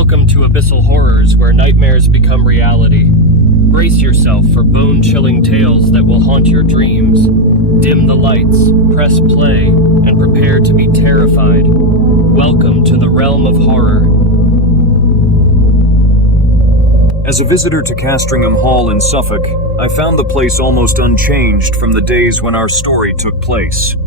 Welcome to Abyssal Horrors, where nightmares become reality. Brace yourself for bone-chilling tales that will haunt your dreams. Dim the lights, press play, and prepare to be terrified. Welcome to the realm of horror. As a visitor to Castringham Hall in Suffolk, I found the place almost unchanged from the days when our story took place.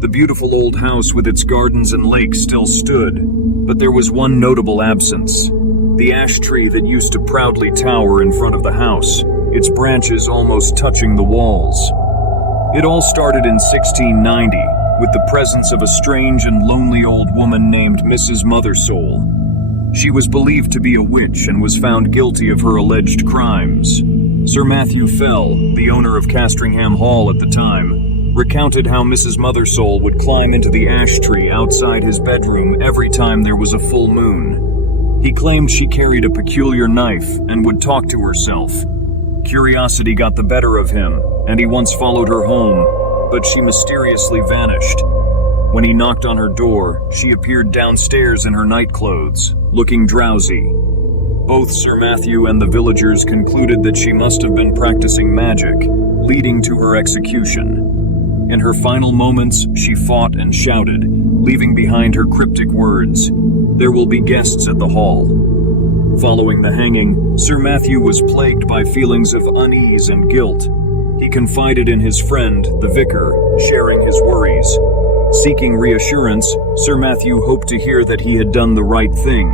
The beautiful old house with its gardens and lake still stood, but there was one notable absence. The ash tree that used to proudly tower in front of the house, its branches almost touching the walls. It all started in 1690, with the presence of a strange and lonely old woman named Mrs. Mothersole. She was believed to be a witch and was found guilty of her alleged crimes. Sir Matthew Fell, the owner of Castringham Hall at the time, recounted how Mrs. Mothersole would climb into the ash tree outside his bedroom every time there was a full moon. He claimed she carried a peculiar knife and would talk to herself. Curiosity got the better of him, and he once followed her home, but she mysteriously vanished. When he knocked on her door, she appeared downstairs in her nightclothes, looking drowsy. Both Sir Matthew and the villagers concluded that she must have been practicing magic, leading to her execution. In her final moments, she fought and shouted, leaving behind her cryptic words, "There will be guests at the hall." Following the hanging, Sir Matthew was plagued by feelings of unease and guilt. He confided in his friend, the vicar, sharing his worries. Seeking reassurance, Sir Matthew hoped to hear that he had done the right thing.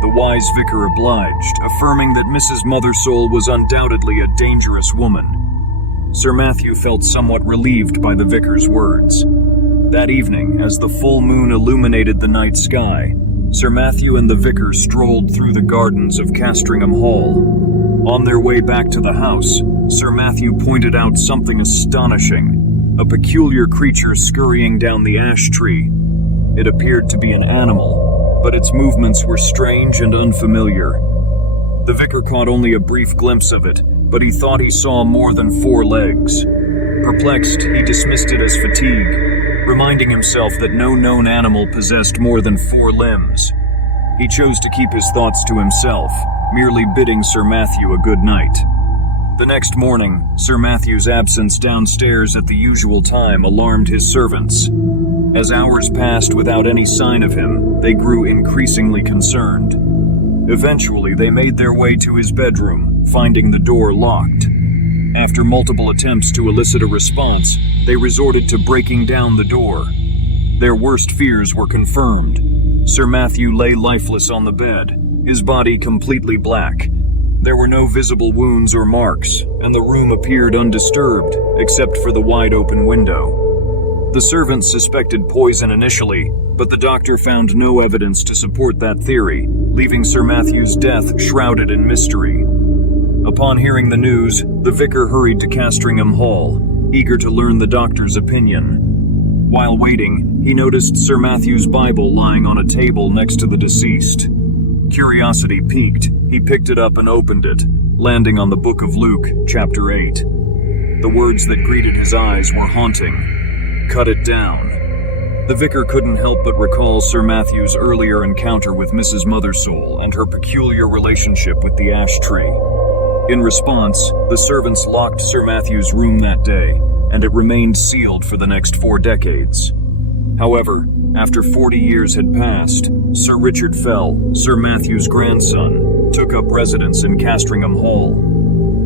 The wise vicar obliged, affirming that Mrs. Mothersole was undoubtedly a dangerous woman. Sir Matthew felt somewhat relieved by the vicar's words. That evening, as the full moon illuminated the night sky, Sir Matthew and the vicar strolled through the gardens of Castringham Hall. On their way back to the house, Sir Matthew pointed out something astonishing, a peculiar creature scurrying down the ash tree. It appeared to be an animal, but its movements were strange and unfamiliar. The vicar caught only a brief glimpse of it, but he thought he saw more than 4 legs. Perplexed, he dismissed it as fatigue, reminding himself that no known animal possessed more than 4 limbs. He chose to keep his thoughts to himself, merely bidding Sir Matthew a good night. The next morning, Sir Matthew's absence downstairs at the usual time alarmed his servants. As hours passed without any sign of him, they grew increasingly concerned. Eventually, they made their way to his bedroom, finding the door locked. After multiple attempts to elicit a response, they resorted to breaking down the door. Their worst fears were confirmed. Sir Matthew lay lifeless on the bed, his body completely black. There were no visible wounds or marks, and the room appeared undisturbed, except for the wide-open window. The servants suspected poison initially, but the doctor found no evidence to support that theory, leaving Sir Matthew's death shrouded in mystery. Upon hearing the news, the vicar hurried to Castringham Hall, eager to learn the doctor's opinion. While waiting, he noticed Sir Matthew's Bible lying on a table next to the deceased. Curiosity piqued, he picked it up and opened it, landing on the book of Luke, chapter 8. The words that greeted his eyes were haunting. "Cut it down." The vicar couldn't help but recall Sir Matthew's earlier encounter with Mrs. Mothersole and her peculiar relationship with the ash tree. In response, the servants locked Sir Matthew's room that day, and it remained sealed for the next 4 decades. However, after 40 years had passed, Sir Richard Fell, Sir Matthew's grandson, took up residence in Castringham Hall.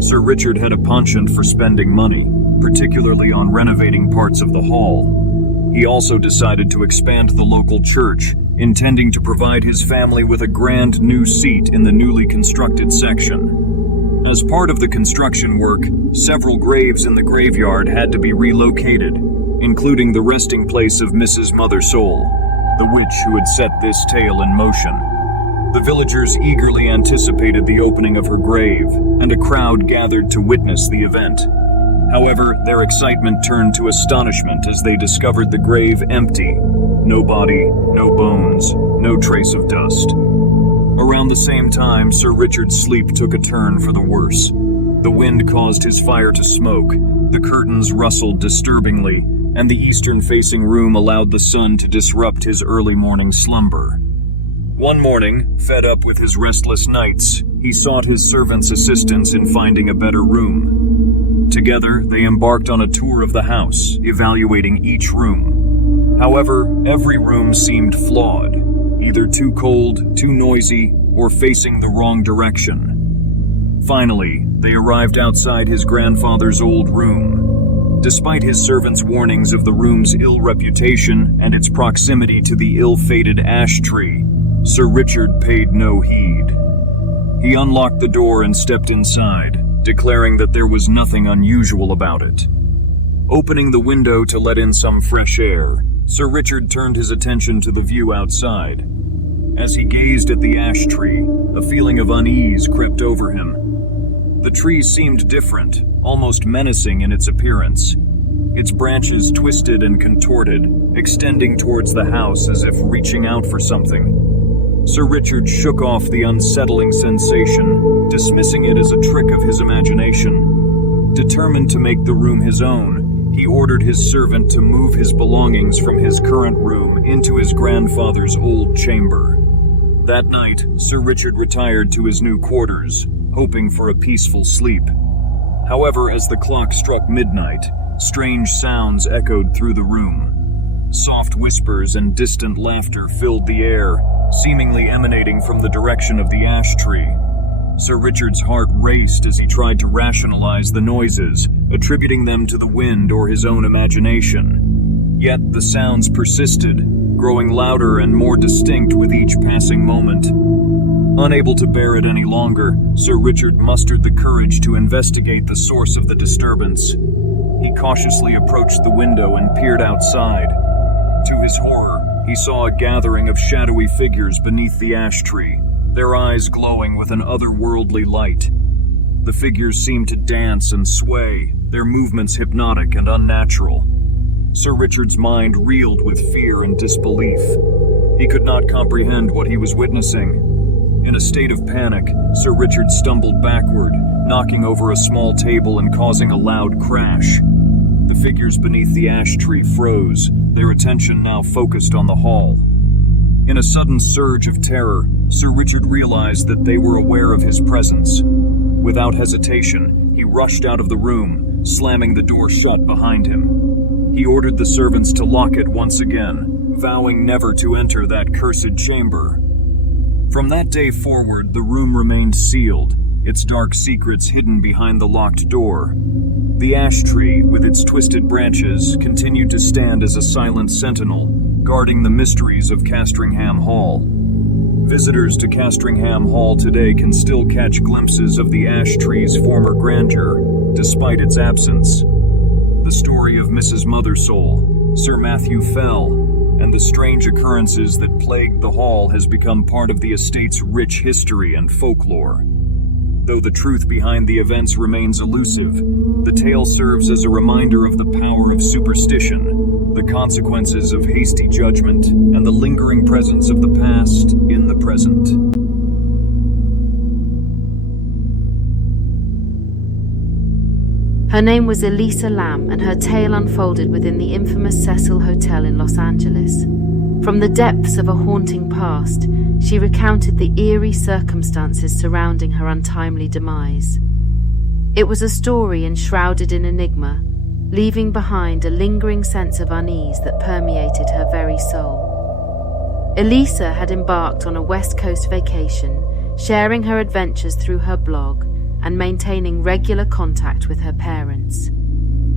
Sir Richard had a penchant for spending money, particularly on renovating parts of the hall. He also decided to expand the local church, intending to provide his family with a grand new seat in the newly constructed section. As part of the construction work, several graves in the graveyard had to be relocated, including the resting place of Mrs. Mothersole, the witch who had set this tale in motion. The villagers eagerly anticipated the opening of her grave, and a crowd gathered to witness the event. However, their excitement turned to astonishment as they discovered the grave empty. No body, no bones, no trace of dust. Around the same time, Sir Richard's sleep took a turn for the worse. The wind caused his fire to smoke, the curtains rustled disturbingly, and the eastern-facing room allowed the sun to disrupt his early morning slumber. One morning, fed up with his restless nights, he sought his servant's assistance in finding a better room. Together, they embarked on a tour of the house, evaluating each room. However, every room seemed flawed, either too cold, too noisy, or facing the wrong direction. Finally, they arrived outside his grandfather's old room. Despite his servant's warnings of the room's ill reputation and its proximity to the ill-fated ash tree, Sir Richard paid no heed. He unlocked the door and stepped inside, declaring that there was nothing unusual about it. Opening the window to let in some fresh air, Sir Richard turned his attention to the view outside. As he gazed at the ash tree, a feeling of unease crept over him. The tree seemed different, almost menacing in its appearance. Its branches twisted and contorted, extending towards the house as if reaching out for something. Sir Richard shook off the unsettling sensation, dismissing it as a trick of his imagination. Determined to make the room his own, he ordered his servant to move his belongings from his current room into his grandfather's old chamber. That night, Sir Richard retired to his new quarters, hoping for a peaceful sleep. However, as the clock struck midnight, strange sounds echoed through the room. Soft whispers and distant laughter filled the air, seemingly emanating from the direction of the ash tree. Sir Richard's heart raced as he tried to rationalize the noises, attributing them to the wind or his own imagination. Yet the sounds persisted, growing louder and more distinct with each passing moment. Unable to bear it any longer, Sir Richard mustered the courage to investigate the source of the disturbance. He cautiously approached the window and peered outside. To his horror, he saw a gathering of shadowy figures beneath the ash tree, their eyes glowing with an otherworldly light. The figures seemed to dance and sway, their movements hypnotic and unnatural. Sir Richard's mind reeled with fear and disbelief. He could not comprehend what he was witnessing. In a state of panic, Sir Richard stumbled backward, knocking over a small table and causing a loud crash. The figures beneath the ash tree froze, their attention now focused on the hall. In a sudden surge of terror, Sir Richard realized that they were aware of his presence. Without hesitation, he rushed out of the room, slamming the door shut behind him. He ordered the servants to lock it once again, vowing never to enter that cursed chamber. From that day forward, the room remained sealed, its dark secrets hidden behind the locked door. The ash tree, with its twisted branches, continued to stand as a silent sentinel, guarding the mysteries of Castringham Hall. Visitors to Castringham Hall today can still catch glimpses of the ash tree's former grandeur, despite its absence. The story of Mrs. Mothersole, Sir Matthew Fell, and the strange occurrences that plagued the hall has become part of the estate's rich history and folklore. Though the truth behind the events remains elusive, the tale serves as a reminder of the power of superstition, the consequences of hasty judgment, and the lingering presence of the past in the present. Her name was Elisa Lam, and her tale unfolded within the infamous Cecil Hotel in Los Angeles. From the depths of a haunting past, she recounted the eerie circumstances surrounding her untimely demise. It was a story enshrouded in enigma, leaving behind a lingering sense of unease that permeated her very soul. Elisa had embarked on a West Coast vacation, sharing her adventures through her blog and maintaining regular contact with her parents.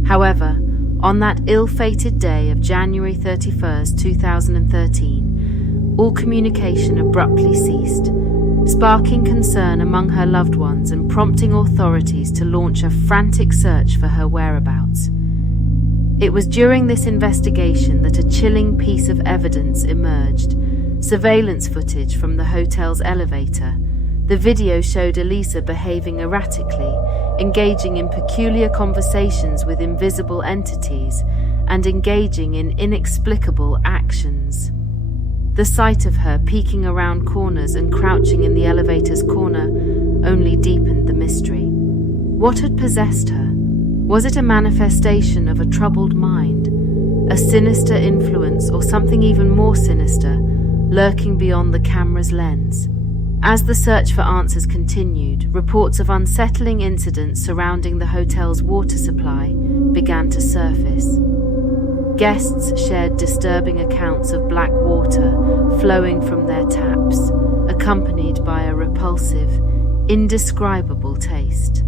However, on that ill-fated day of January 31st, 2013, all communication abruptly ceased, sparking concern among her loved ones and prompting authorities to launch a frantic search for her whereabouts. It was during this investigation that a chilling piece of evidence emerged: surveillance footage from the hotel's elevator. The video showed Elisa behaving erratically, engaging in peculiar conversations with invisible entities, and engaging in inexplicable actions. The sight of her peeking around corners and crouching in the elevator's corner only deepened the mystery. What had possessed her? Was it a manifestation of a troubled mind, a sinister influence, or something even more sinister, lurking beyond the camera's lens. As the search for answers continued, reports of unsettling incidents surrounding the hotel's water supply began to surface. Guests shared disturbing accounts of black water flowing from their taps, accompanied by a repulsive, indescribable taste.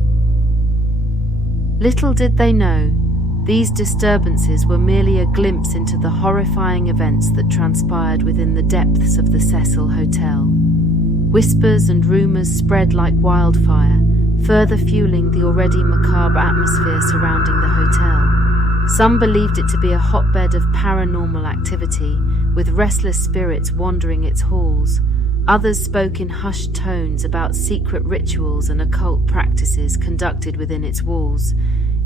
Little did they know, these disturbances were merely a glimpse into the horrifying events that transpired within the depths of the Cecil Hotel. Whispers and rumors spread like wildfire, further fueling the already macabre atmosphere surrounding the hotel. Some believed it to be a hotbed of paranormal activity, with restless spirits wandering its halls. Others spoke in hushed tones about secret rituals and occult practices conducted within its walls,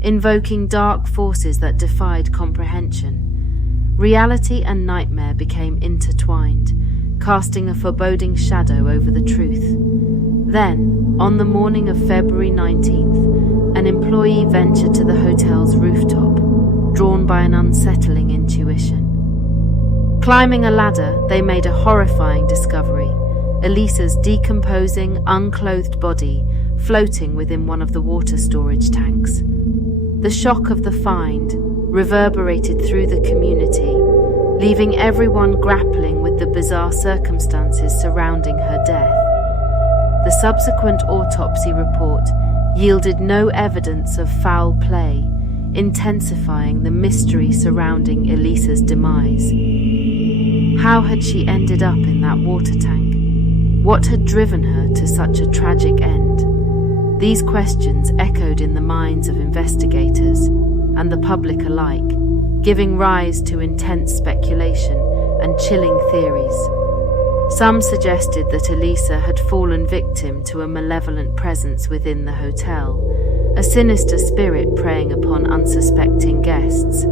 invoking dark forces that defied comprehension. Reality and nightmare became intertwined, casting a foreboding shadow over the truth. Then, on the morning of February 19th, an employee ventured to the hotel's rooftop, drawn by an unsettling intuition. Climbing a ladder, they made a horrifying discovery: Elisa's decomposing, unclothed body floating within one of the water storage tanks. The shock of the find reverberated through the community, leaving everyone grappling with the bizarre circumstances surrounding her death. The subsequent autopsy report yielded no evidence of foul play, intensifying the mystery surrounding Elisa's demise. How had she ended up in that water tank? What had driven her to such a tragic end? These questions echoed in the minds of investigators and the public alike, giving rise to intense speculation and chilling theories. Some suggested that Elisa had fallen victim to a malevolent presence within the hotel, a sinister spirit preying upon unsuspecting guests.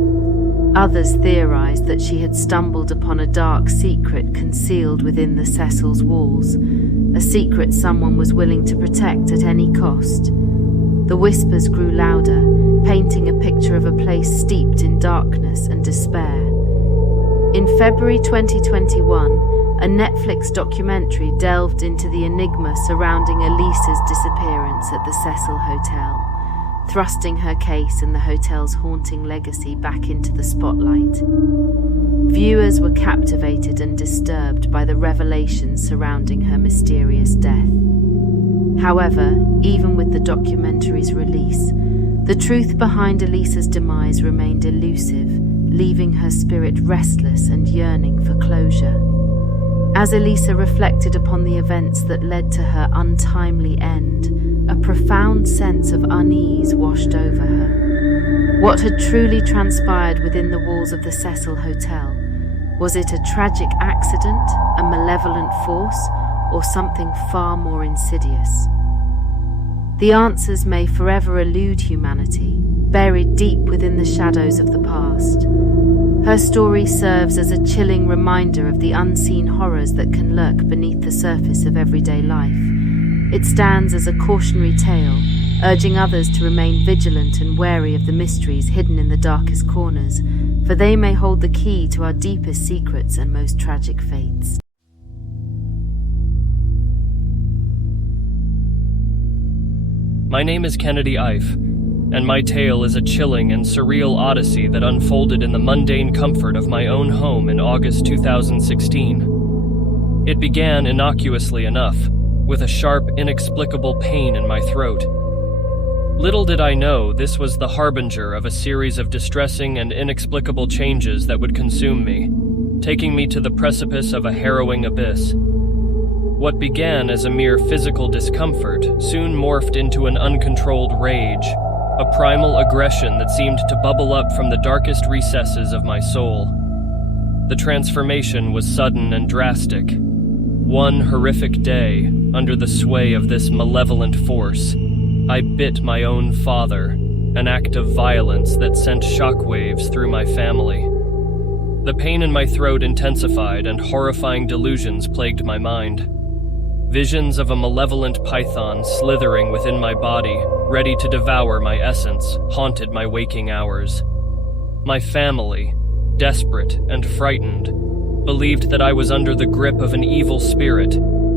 Others theorized that she had stumbled upon a dark secret concealed within the Cecil's walls, a secret someone was willing to protect at any cost. The whispers grew louder, painting a picture of a place steeped in darkness and despair. In February 2021, a Netflix documentary delved into the enigma surrounding Elisa's disappearance at the Cecil Hotel, thrusting her case and the hotel's haunting legacy back into the spotlight. Viewers were captivated and disturbed by the revelations surrounding her mysterious death. However, even with the documentary's release, the truth behind Elisa's demise remained elusive, leaving her spirit restless and yearning for closure. As Elisa reflected upon the events that led to her untimely end, a profound sense of unease washed over her. What had truly transpired within the walls of the Cecil Hotel? Was it a tragic accident, a malevolent force, or something far more insidious? The answers may forever elude humanity, buried deep within the shadows of the past. Her story serves as a chilling reminder of the unseen horrors that can lurk beneath the surface of everyday life. It stands as a cautionary tale, urging others to remain vigilant and wary of the mysteries hidden in the darkest corners, for they may hold the key to our deepest secrets and most tragic fates. My name is Kennedy Ife, and my tale is a chilling and surreal odyssey that unfolded in the mundane comfort of my own home in August 2016. It began innocuously enough, with a sharp, inexplicable pain in my throat. Little did I know this was the harbinger of a series of distressing and inexplicable changes that would consume me, taking me to the precipice of a harrowing abyss. What began as a mere physical discomfort soon morphed into an uncontrolled rage, a primal aggression that seemed to bubble up from the darkest recesses of my soul. The transformation was sudden and drastic. One horrific day, under the sway of this malevolent force, I bit my own father, an act of violence that sent shockwaves through my family. The pain in my throat intensified and horrifying delusions plagued my mind. Visions of a malevolent python slithering within my body, ready to devour my essence, haunted my waking hours. My family, desperate and frightened, believed that I was under the grip of an evil spirit,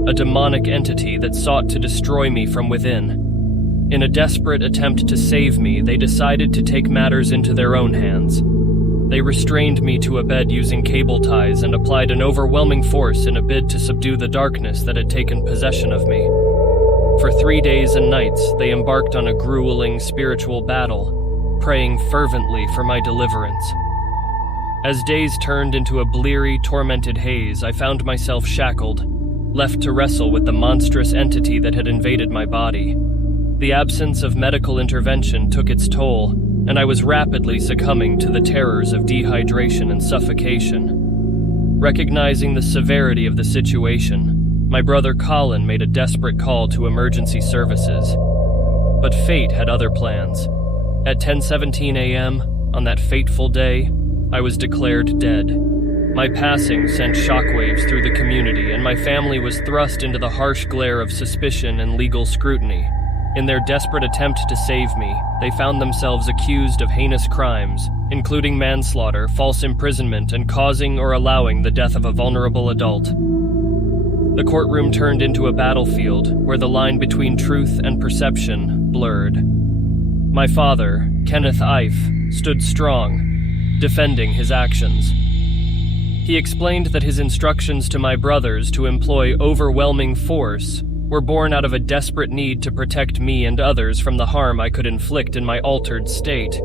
a demonic entity that sought to destroy me from within. In a desperate attempt to save me, they decided to take matters into their own hands. They restrained me to a bed using cable ties and applied an overwhelming force in a bid to subdue the darkness that had taken possession of me. For 3 days and nights, they embarked on a grueling spiritual battle, praying fervently for my deliverance. As days turned into a bleary, tormented haze, I found myself shackled, left to wrestle with the monstrous entity that had invaded my body. The absence of medical intervention took its toll, and I was rapidly succumbing to the terrors of dehydration and suffocation. Recognizing the severity of the situation, my brother Colin made a desperate call to emergency services. But fate had other plans. At 10:17 a.m., on that fateful day, I was declared dead. My passing sent shockwaves through the community, and my family was thrust into the harsh glare of suspicion and legal scrutiny. In their desperate attempt to save me, they found themselves accused of heinous crimes, including manslaughter, false imprisonment, and causing or allowing the death of a vulnerable adult. The courtroom turned into a battlefield where the line between truth and perception blurred. My father, Kenneth Ife, stood strong, defending his actions. He explained that his instructions to my brothers to employ overwhelming force were born out of a desperate need to protect me and others from the harm I could inflict in my altered state.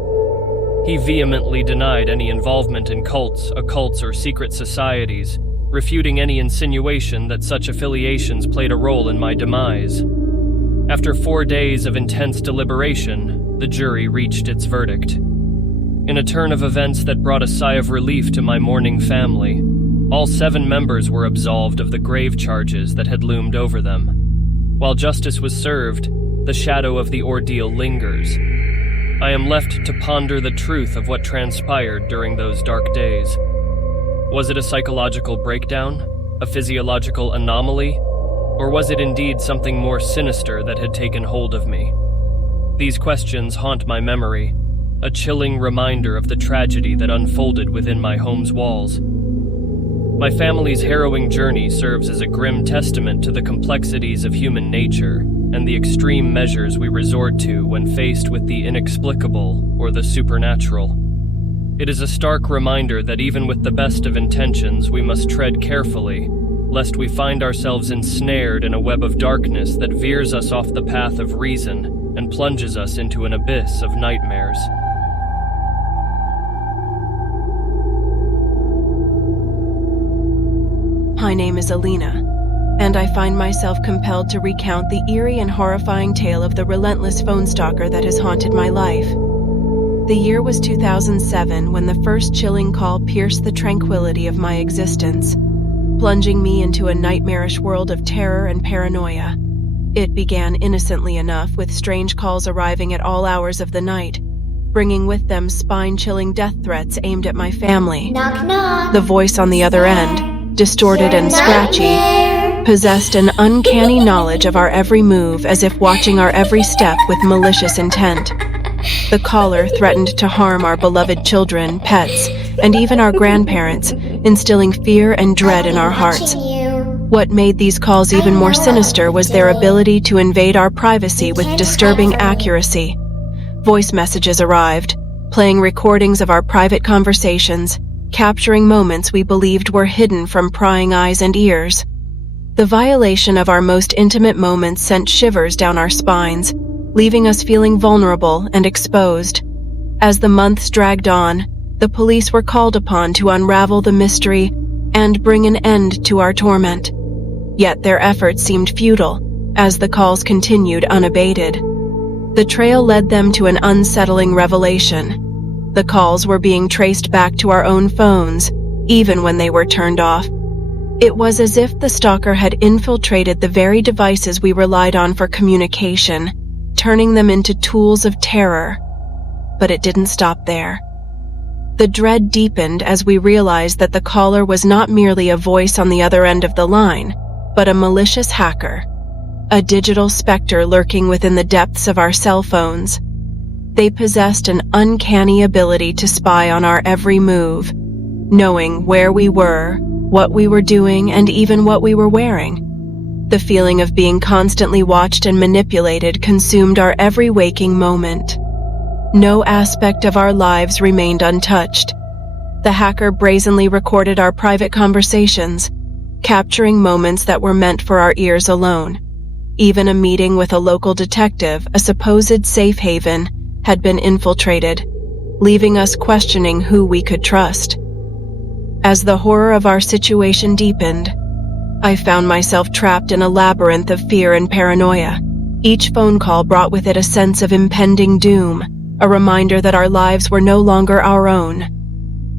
He vehemently denied any involvement in cults, occults, or secret societies, refuting any insinuation that such affiliations played a role in my demise. After 4 days of intense deliberation, the jury reached its verdict. In a turn of events that brought a sigh of relief to my mourning family, all 7 members were absolved of the grave charges that had loomed over them. While justice was served, the shadow of the ordeal lingers. I am left to ponder the truth of what transpired during those dark days. Was it a psychological breakdown, a physiological anomaly, or was it indeed something more sinister that had taken hold of me? These questions haunt my memory, a chilling reminder of the tragedy that unfolded within my home's walls. My family's harrowing journey serves as a grim testament to the complexities of human nature and the extreme measures we resort to when faced with the inexplicable or the supernatural. It is a stark reminder that even with the best of intentions, we must tread carefully, lest we find ourselves ensnared in a web of darkness that veers us off the path of reason and plunges us into an abyss of nightmares. My name is Alina, and I find myself compelled to recount the eerie and horrifying tale of the relentless phone stalker that has haunted my life. The year was 2007 when the first chilling call pierced the tranquility of my existence, plunging me into a nightmarish world of terror and paranoia. It began innocently enough, with strange calls arriving at all hours of the night, bringing with them spine-chilling death threats aimed at my family. Knock, knock. The voice on the other end, distorted and scratchy, possessed an uncanny knowledge of our every move, as if watching our every step with malicious intent. The caller threatened to harm our beloved children, pets, and even our grandparents, instilling fear and dread in our hearts. What made these calls even more sinister was their ability to invade our privacy with disturbing accuracy. Voice messages arrived, playing recordings of our private conversations, capturing moments we believed were hidden from prying eyes and ears. The violation of our most intimate moments sent shivers down our spines, leaving us feeling vulnerable and exposed. As the months dragged on, the police were called upon to unravel the mystery and bring an end to our torment. Yet their efforts seemed futile, as the calls continued unabated. The trail led them to an unsettling revelation. The calls were being traced back to our own phones, even when they were turned off. It was as if the stalker had infiltrated the very devices we relied on for communication, turning them into tools of terror. But it didn't stop there. The dread deepened as we realized that the caller was not merely a voice on the other end of the line, but a malicious hacker, a digital specter lurking within the depths of our cell phones. They possessed an uncanny ability to spy on our every move, knowing where we were, what we were doing, and even what we were wearing. The feeling of being constantly watched and manipulated consumed our every waking moment. No aspect of our lives remained untouched. The hacker brazenly recorded our private conversations, capturing moments that were meant for our ears alone. Even a meeting with a local detective, a supposed safe haven, had been infiltrated, leaving us questioning who we could trust. As the horror of our situation deepened, I found myself trapped in a labyrinth of fear and paranoia. Each phone call brought with it a sense of impending doom, a reminder that our lives were no longer our own.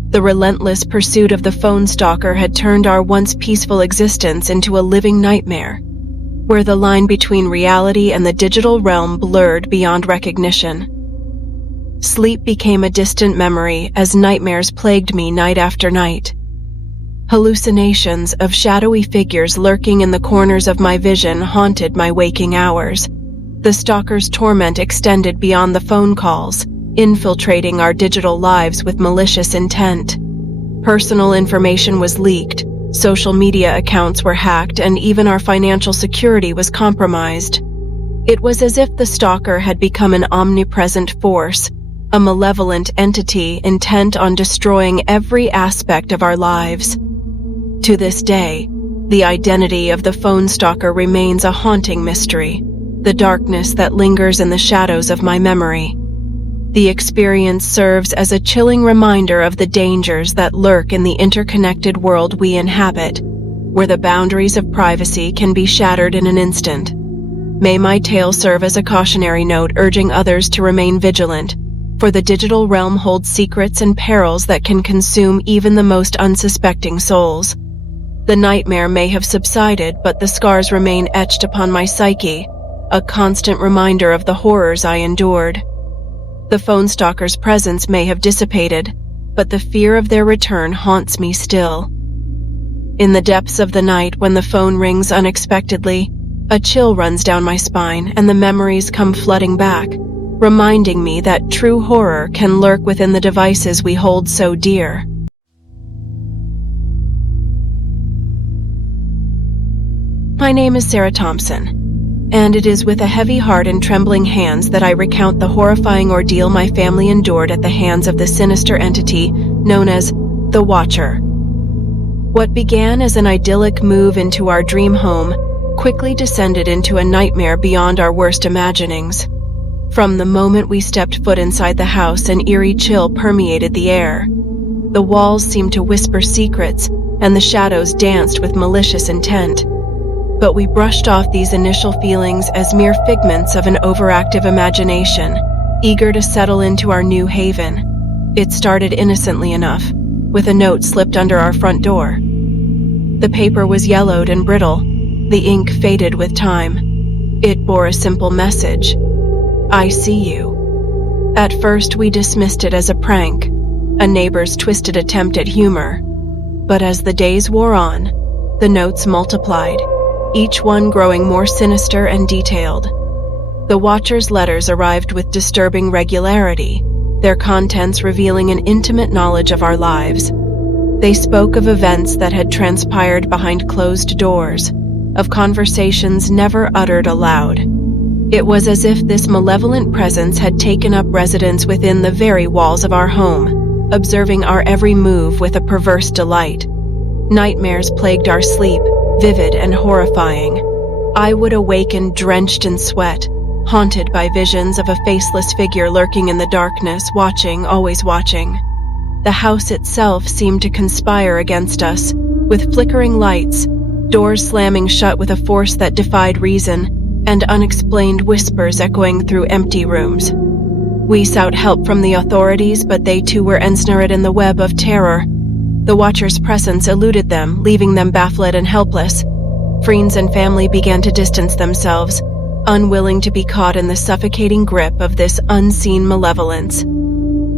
The relentless pursuit of the phone stalker had turned our once peaceful existence into a living nightmare, where the line between reality and the digital realm blurred beyond recognition. Sleep became a distant memory as nightmares plagued me night after night. Hallucinations of shadowy figures lurking in the corners of my vision haunted my waking hours. The stalker's torment extended beyond the phone calls, infiltrating our digital lives with malicious intent. Personal information was leaked, social media accounts were hacked, and even our financial security was compromised. It was as if the stalker had become an omnipresent force, a malevolent entity intent on destroying every aspect of our lives. To this day, the identity of the phone stalker remains a haunting mystery, the darkness that lingers in the shadows of my memory. The experience serves as a chilling reminder of the dangers that lurk in the interconnected world we inhabit, where the boundaries of privacy can be shattered in an instant. May my tale serve as a cautionary note urging others to remain vigilant, for the digital realm holds secrets and perils that can consume even the most unsuspecting souls. The nightmare may have subsided, but the scars remain etched upon my psyche, a constant reminder of the horrors I endured. The phone stalker's presence may have dissipated, but the fear of their return haunts me still. In the depths of the night, when the phone rings unexpectedly, a chill runs down my spine and the memories come flooding back, reminding me that true horror can lurk within the devices we hold so dear. My name is Sarah Thompson, and it is with a heavy heart and trembling hands that I recount the horrifying ordeal my family endured at the hands of the sinister entity known as the Watcher. What began as an idyllic move into our dream home quickly descended into a nightmare beyond our worst imaginings. From the moment we stepped foot inside the house, an eerie chill permeated the air. The walls seemed to whisper secrets, and the shadows danced with malicious intent. But we brushed off these initial feelings as mere figments of an overactive imagination, eager to settle into our new haven. It started innocently enough, with a note slipped under our front door. The paper was yellowed and brittle, the ink faded with time. It bore a simple message: "I see you." At first we dismissed it as a prank, a neighbor's twisted attempt at humor. But as the days wore on, the notes multiplied, each one growing more sinister and detailed. The Watcher's letters arrived with disturbing regularity, their contents revealing an intimate knowledge of our lives. They spoke of events that had transpired behind closed doors, of conversations never uttered aloud. It was as if this malevolent presence had taken up residence within the very walls of our home, observing our every move with a perverse delight. Nightmares plagued our sleep, vivid and horrifying. I would awaken drenched in sweat, haunted by visions of a faceless figure lurking in the darkness, watching, always watching. The house itself seemed to conspire against us, with flickering lights, doors slamming shut with a force that defied reason, and unexplained whispers echoing through empty rooms. We sought help from the authorities, but they too were ensnared in the web of terror. The Watcher's presence eluded them, leaving them baffled and helpless. Friends and family began to distance themselves, unwilling to be caught in the suffocating grip of this unseen malevolence.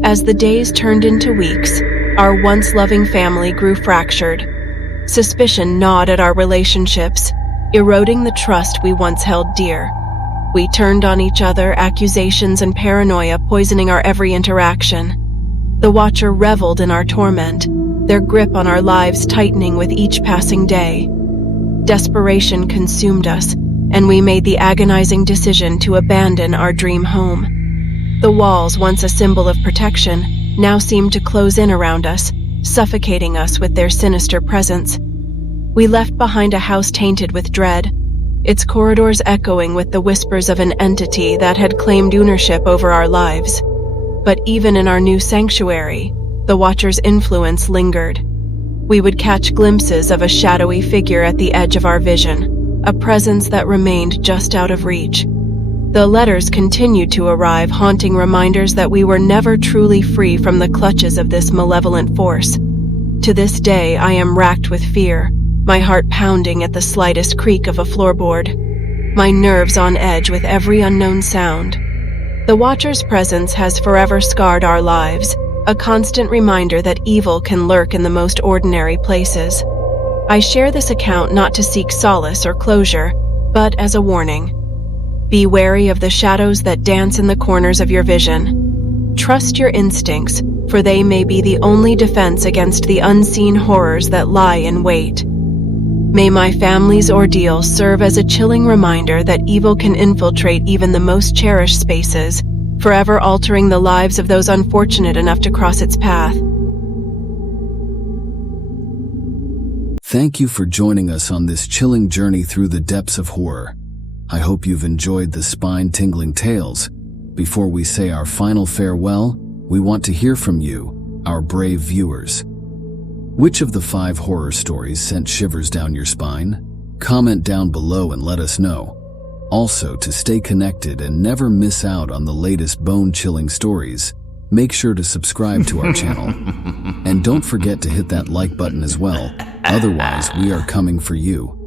As the days turned into weeks, our once loving family grew fractured. Suspicion gnawed at our relationships, eroding the trust we once held dear. We turned on each other, accusations and paranoia poisoning our every interaction. The Watcher reveled in our torment, their grip on our lives tightening with each passing day. Desperation consumed us, and we made the agonizing decision to abandon our dream home. The walls, once a symbol of protection, now seemed to close in around us, suffocating us with their sinister presence. We left behind a house tainted with dread, its corridors echoing with the whispers of an entity that had claimed ownership over our lives. But even in our new sanctuary, the Watcher's influence lingered. We would catch glimpses of a shadowy figure at the edge of our vision, a presence that remained just out of reach. The letters continued to arrive, haunting reminders that we were never truly free from the clutches of this malevolent force. To this day, I am racked with fear, my heart pounding at the slightest creak of a floorboard, my nerves on edge with every unknown sound. The Watcher's presence has forever scarred our lives, a constant reminder that evil can lurk in the most ordinary places. I share this account not to seek solace or closure, but as a warning. Be wary of the shadows that dance in the corners of your vision. Trust your instincts, for they may be the only defense against the unseen horrors that lie in wait. May my family's ordeal serve as a chilling reminder that evil can infiltrate even the most cherished spaces, forever altering the lives of those unfortunate enough to cross its path. Thank you for joining us on this chilling journey through the depths of horror. I hope you've enjoyed the spine-tingling tales. Before we say our final farewell, we want to hear from you, our brave viewers. Which of the 5 horror stories sent shivers down your spine? Comment down below and let us know. Also, to stay connected and never miss out on the latest bone-chilling stories, make sure to subscribe to our channel. And don't forget to hit that like button as well, otherwise we are coming for you.